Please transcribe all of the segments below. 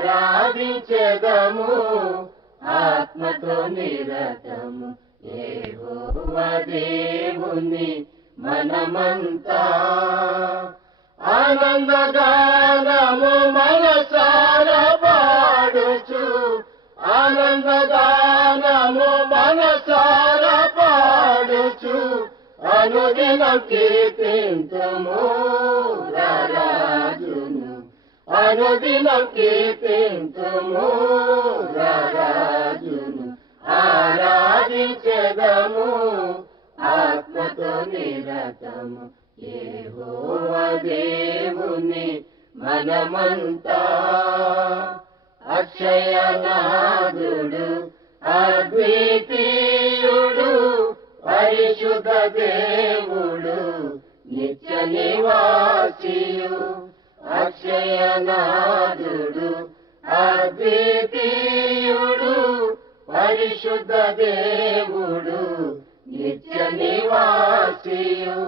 ఆరాధించెదము ఆత్మతో నిరతము యెహోవా దేవుని మనమంతా ఆనందగానము మనసారా పాడుచు ఆనందగానము మనసారా పాడుచు అనుదినం కీర్తింతుము రారాజును అనుదినం కీర్తింతుము రారాజును ఆరాధించెదము ఆత్మతో నిరతము యెహోవా దేవుని మనమంతా అక్షయనాథుడు అద్వితీయుడు పరిశుద్ధ దేవుడు నిత్య నివాసియు అక్షయనాథుడు అద్వితీయుడు పరిశుద్ధ దేవుడు నిత్య నివాసియు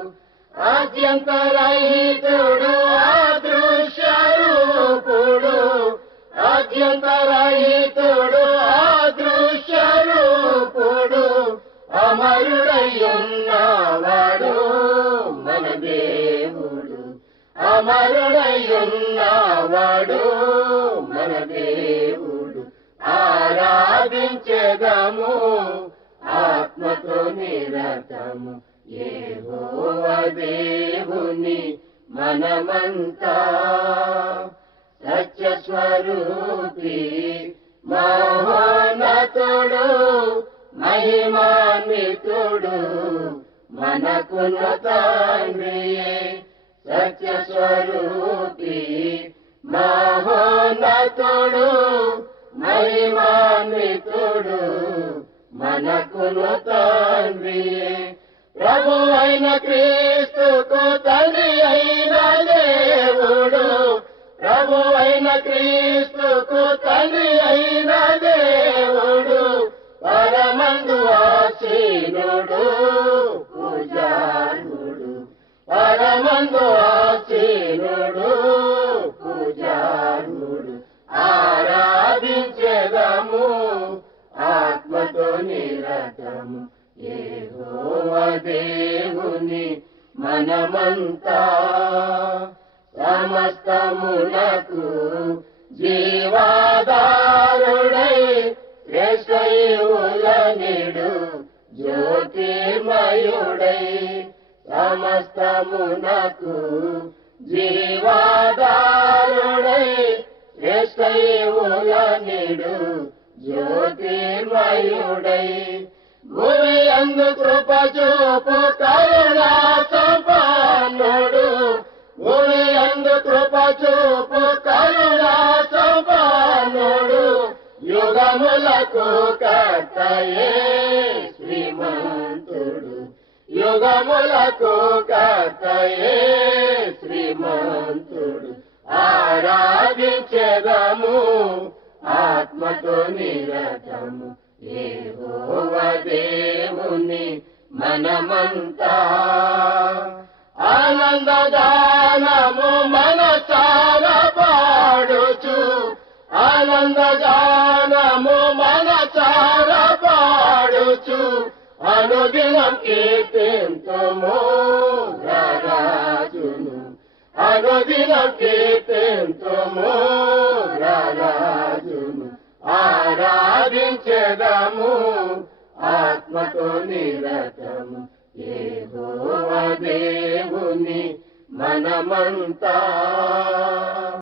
అత్యంతరహితుడు అదృశ్య రూపుడు అత్యంతరహితుడు అదృశ్య రూపుడు అమరుడయ్యున్నవాడు మన దేవుడు అమరుడయ్యున్నవాడు మన దేవుడు ఆరాధించెదము ఆత్మతో నిరతము యెహోవా దేవుని మనమంతా సత్య స్వరూపి మహోన్నతుడు మహిమాన్వితుడు మనకును తండ్రియే సత్య స్వరూపి మహోన్నతుడు మహిమాన్వితుడు మనకును తండ్రియే ప్రభు అయిన క్రీస్తుకు తండ్రి అయిన దేవుడు ప్రభు అయిన క్రీస్తుకు తండ్రి అయిన దేవుడు పరమందు ఆసీనుడు పూజారుడు పరమందు ఆసీనుడు పూజారుడు ఆరాధించెదము ఆత్మతో నిరతము యెహోవా దేవుని మనమంతా సమస్తమునకు జీవాధారుడై శ్రేష్ఠయులనిడు జ్యోతిర్మయుడై సమస్తమునకు జీవాధారుడై శ్రేష్ఠయులనిడు జ్యోతిర్మయుడై భూమి అందు కృప చూపు కరుణా సంపన్నుడు భూమి అందు కృప చూపు కరుణా సంపన్నుడు యుగములకు కర్తయే శ్రీమంతుడు యుగములకు కర్తయే శ్రీమంతుడు ఆరాధించెదము ఆత్మతో నిరతము యెహోవా దేవుని మనమంతా ఆనందగానము మనసారా పాడుచు ఆనందగానము మనసారా పాడుచు అనుదినం కీర్తింతుము రారాజును అనుదినం కీర్తింతుము రారాజును ఆరాధించెదము ఆత్మతో నిరతము యెహోవా దేవుని మనమంతా